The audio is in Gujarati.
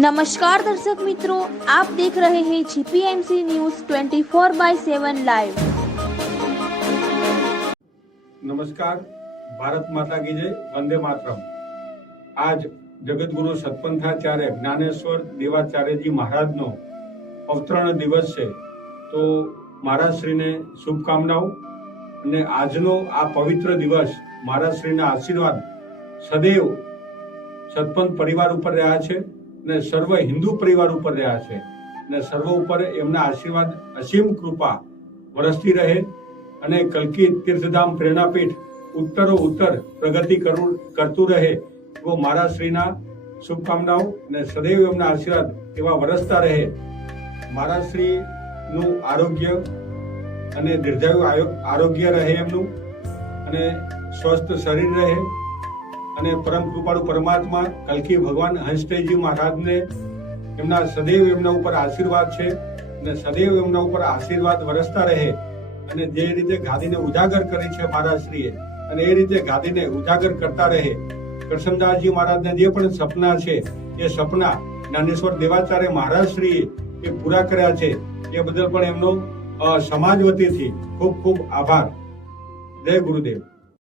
નમસ્કાર દર્શક મિત્રો આપ દેખ રહે હૈ જીપીએમસી ન્યૂઝ 24 બાય 7 લાઈવ નમસ્કાર ભારત માતા કી જય વંદે માતરમ આજ જગતગુરુ સતપંથાચાર્ય જ્ઞાનેશ્વર દેવાચાર્યજી મહારાજનો અવતરણ દિવસ છે. તો મારા શ્રીને શુભકામનાઓ અને આજનો આ પવિત્ર દિવસ મારા શ્રીના આશીર્વાદ સદૈવ સતપંથ પરિવાર ઉપર રહ્યા છે. અને સર્વ હિન્દુ પરિવાર ઉપર રહ્યા છે અને સર્વ ઉપર એમના આશીર્વાદ, અસીમ કૃપા વરસતી રહે અને કલકી તીર્થધામ, પ્રેરણાપીઠ ઉત્તરો ઉત્તર પ્રગતિ કરું, કરતું રહે એવો મારા શ્રીના શુભકામનાઓ અને સદૈવ એમના આશીર્વાદ એવા વરસતા રહે. મારા શ્રીનું આરોગ્ય અને દીર્ઘાયુ આરોગ્ય રહે એમનું અને સ્વસ્થ શરીર રહે. અને પરમ કૃપાળુ પરમાત્મા કલકી ભગવાન હંસટેજી મહારાજને એમના સદૈવ એમના ઉપર આશીર્વાદ છે અને સદૈવ એમના ઉપર આશીર્વાદ વરસતા રહે અને જે રીતે ગાદીને ઉજાગર કરી છે મહારાજશ્રીએ અને એ રીતે ગાદીને ઉજાગર કરતા રહે, કરશનદાસજી મહારાજના જે પણ સપના છે, એ સપના જ્ઞાનેશ્વર દેવાચાર્ય મહારાજશ્રીએ એ પૂરા કર્યા છે. એ બદલ પણ એમનો સમાજ વતીથી ખૂબ ખૂબ આભાર. જય ગુરુદેવ.